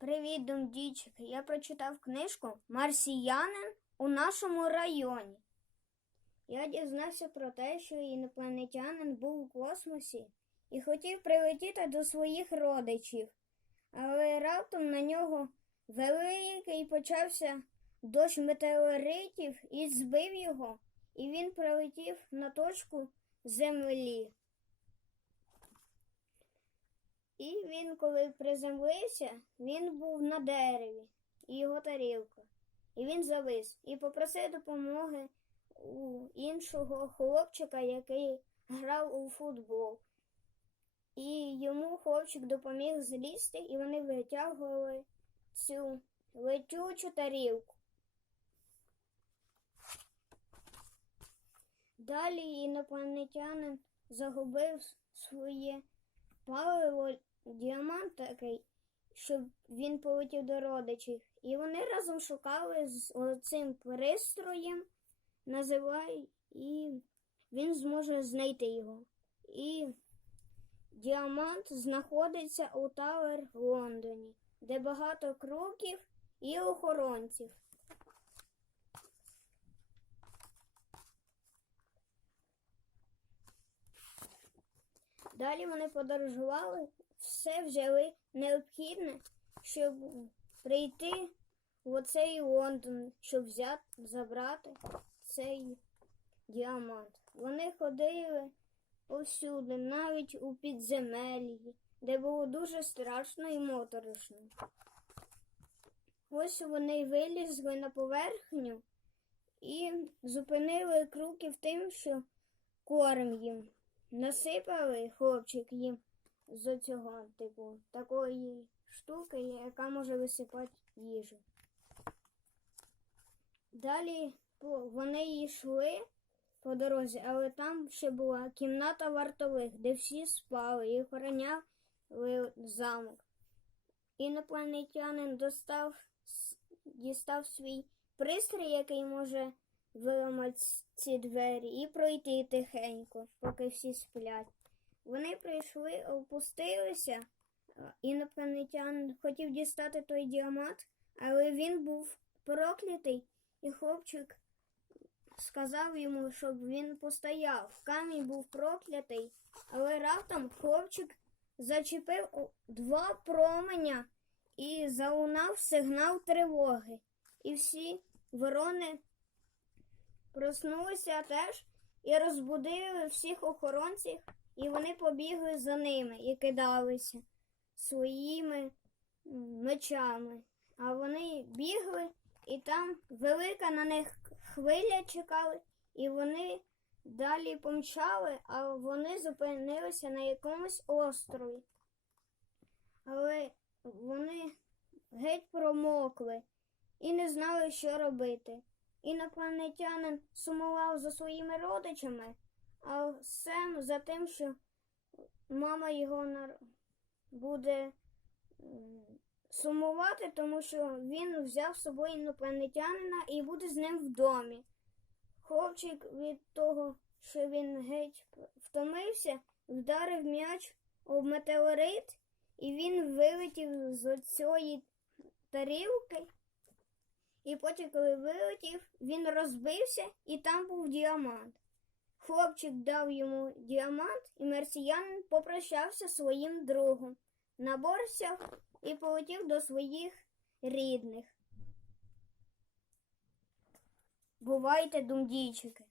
Привіт, домдійчики. Я прочитав книжку Марсіянин у нашому районі. Я дізнався про те, що інопланетянин був у космосі і хотів прилетіти до своїх родичів, але раптом на нього великий почався дощ метеоритів і збив його, і він прилетів на точку землі. І він, коли приземлився, він був на дереві, і його тарілка. І він завис і попросив допомоги у іншого хлопчика, який грав у футбол. І йому хлопчик допоміг злізти, і вони витягували цю летючу тарілку. Далі інопланетянин загубив своє паливо діамант такий, щоб він полетів до родичів. І вони разом шукали з цим пристроєм, називай, і він зможе знайти його. І діамант знаходиться у Тавер Лондоні, де багато кроків і охоронців. Далі вони подорожували, все взяли необхідне, щоб прийти в оцей Лондон, щоб взяти, забрати цей діамант. Вони ходили повсюди, навіть у підземеллі, де було дуже страшно і моторошно. Ось вони вилізли на поверхню і зупинили круків тим, що корм їм. Насипали хлопчик їм з цього, типу, такої штуки, яка може висипати їжу. Далі вони йшли по дорозі, але там ще була кімната вартових, де всі спали і охороняли замок. Інопланетянин достав, дістав свій пристрій, який може виламати ці двері і пройти тихенько, поки всі сплять. Вони прийшли, опустилися. а Інопланетянин хотів дістати той діамант, але він був проклятий, і хлопчик сказав йому, щоб він постояв. Камінь був проклятий, але раптом хлопчик зачепив два променя і залунав сигнал тривоги. І всі ворони проснулися теж і розбудили всіх охоронців, і вони побігли за ними і кидалися своїми мечами. А вони бігли, і там велика на них хвиля чекали, і вони далі помчали, а вони зупинилися на якомусь острові. Але вони геть промокли і не знали, що робити. Інопланетянин сумував за своїми родичами, а Сем за тим, що мама його буде сумувати, тому що він взяв з собою інопланетянина і буде з ним в домі. Хлопчик від того, що він геть втомився, вдарив м'яч об метеорит, і він вилетів з цієї тарілки. І потім, коли вилетів, він розбився і там був діамант. Хлопчик дав йому діамант, і мерсіянин попрощався своїм другом, наборся і полетів до своїх рідних. Бувайте, думдійчики.